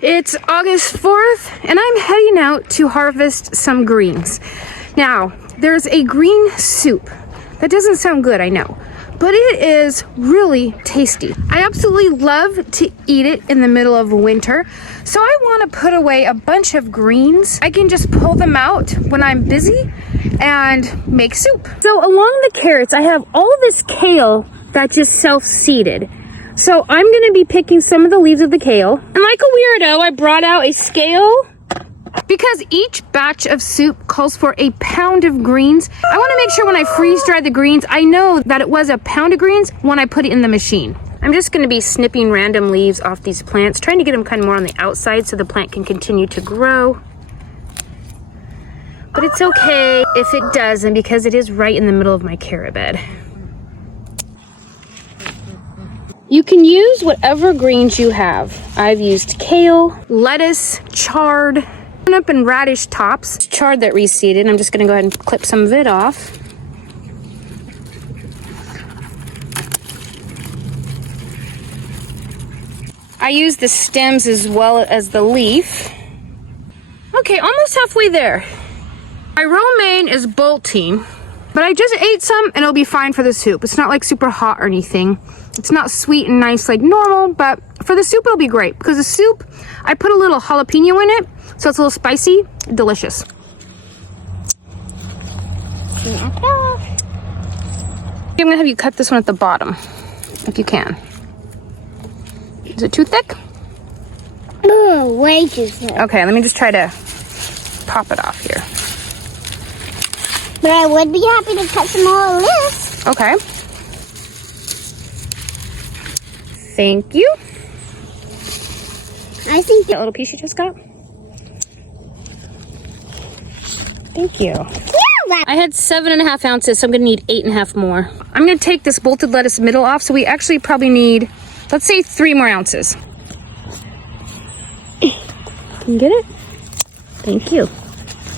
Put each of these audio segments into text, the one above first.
It's August 4th, and I'm heading out to harvest some greens. Now, there's a green soup. That doesn't sound good, I know, but it is really tasty. I absolutely love to eat it in the middle of winter, so I want to put away a bunch of greens. I can just pull them out when I'm busy and make soup. So along the carrots, I have all this kale that just self-seeded. So I'm gonna be picking some of the leaves of the kale. And like a weirdo, I brought out a scale because each batch of soup calls for a pound of greens. I wanna make sure when I freeze dry the greens, I know that it was a pound of greens when I put it in the machine. I'm just gonna be snipping random leaves off these plants, trying to get them kind of more on the outside so the plant can continue to grow. But it's okay if it doesn't because it is right in the middle of my carrot bed. You can use whatever greens you have. I've used kale, lettuce, chard, turnip and radish tops. Chard that reseeded. I'm just gonna go ahead and clip some of it off. I use the stems as well as the leaf. Okay, almost halfway there. My romaine is bolting, but I just ate some and it'll be fine for the soup. It's not like super hot or anything. It's not sweet and nice like normal, but for the soup it'll be great because the soup, I put a little jalapeno in it, so it's a little spicy, delicious. I'm gonna have you cut this one at the bottom, if you can. Is it too thick? Oh, way too thick. Okay, let me just try to pop it off here. But I would be happy to cut some more of this. Okay. Thank you. I think That little piece you just got? Thank you. I had 7.5 ounces, so I'm gonna need 8.5 more. I'm gonna take this bolted lettuce middle off, so we actually probably need, let's say 3 more ounces. Can you get it? Thank you.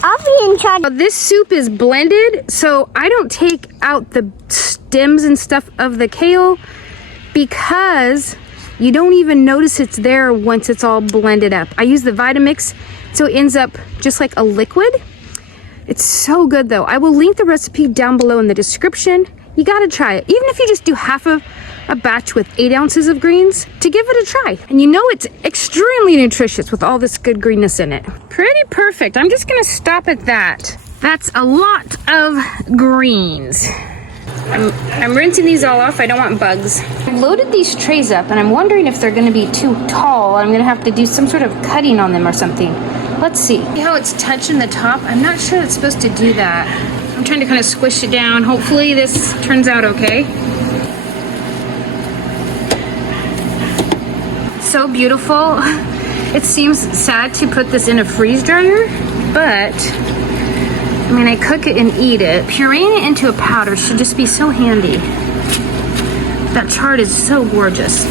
I'll be in charge. This soup is blended, so I don't take out the stems and stuff of the kale because you don't even notice it's there once it's all blended up. I use the Vitamix, so it ends up just like a liquid. It's so good though. I will link the recipe down below in the description. You gotta try it. Even if you just do half of a batch with 8 ounces of greens, to give it a try. And you know it's extremely nutritious with all this good greenness in it. Pretty perfect. I'm just gonna stop at that. That's a lot of greens. I'm rinsing these all off. I don't want bugs. I've loaded these trays up and I'm wondering if they're gonna be too tall. I'm gonna have to do some sort of cutting on them or something. Let's see. See how it's touching the top? I'm not sure it's supposed to do that. I'm trying to kind of squish it down. Hopefully this turns out okay. So beautiful. It seems sad to put this in a freeze dryer, but I mean, I cook it and eat it. Pureeing it into a powder should just be so handy. That chard is so gorgeous.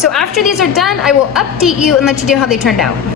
So after these are done, I will update you and let you know how they turned out.